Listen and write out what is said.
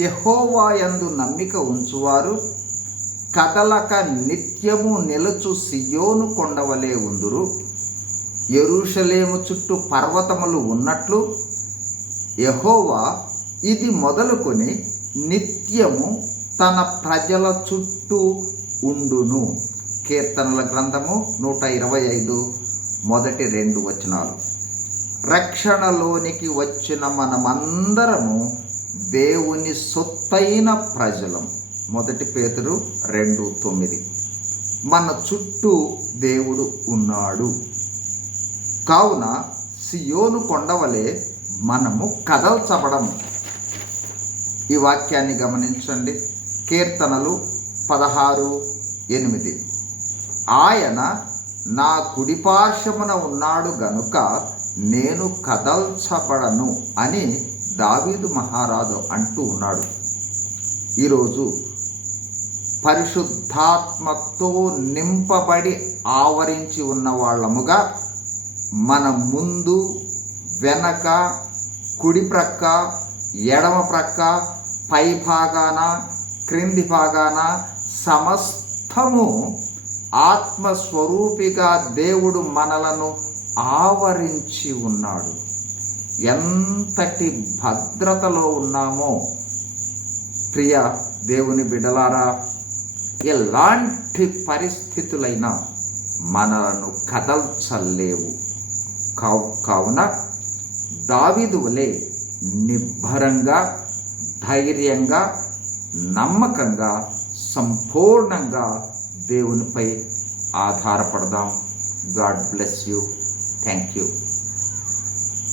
యెహోవా యందు నమ్మిక ఉంచువారు కదలక నిత్యము నిలుచు సియోను కొండవలే ఉందురు. యెరూషలేము చుట్టూ పర్వతములు ఉన్నట్లు యెహోవా ఇది మొదలుకొని నిత్యము తన ప్రజల చుట్టూ ఉండును. కీర్తనల గ్రంథము 125 మొదటి 2 వచనాలు. రక్షణలోనికి వచ్చిన మనమందరము దేవుని సొత్తైన ప్రజలం. 1 పేతురు 2:9. మన చుట్టూ దేవుడు ఉన్నాడు. కావున సియోను కొండవలే మనము కదల్చబడం. ఈ వాక్యాన్ని గమనించండి. కీర్తనలు 16:8. ఆయన నా కుడిపార్శ్వమున ఉన్నాడు గనుక నేను కదల్చబడను అని దావీదు మహారాజు అంటూ ఉన్నాడు. ఈరోజు పరిశుద్ధాత్మతో నింపబడి ఆవరించి ఉన్న వాళ్ళముగా మన ముందు, వెనక, కుడి ప్రక్క, ఎడమ ప్రక్క, పై భాగాన, క్రింది భాగాన సమస్తము ఆత్మస్వరూపిగా దేవుడు మనలను ఆవరించి ఉన్నాడు. ఎంతటి భద్రతలో ఉన్నామో ప్రియ దేవుని బిడ్డలారా, ఎలాంటి పరిస్థితులైనా మనలను కదల్చలేవు. కావున దావీదు వలె నిబ్బరంగా, ధైర్యంగా, నమ్మకంగా, సంపూర్ణంగా దేవునిపై ఆధారపడదాం. God bless you. Thank you.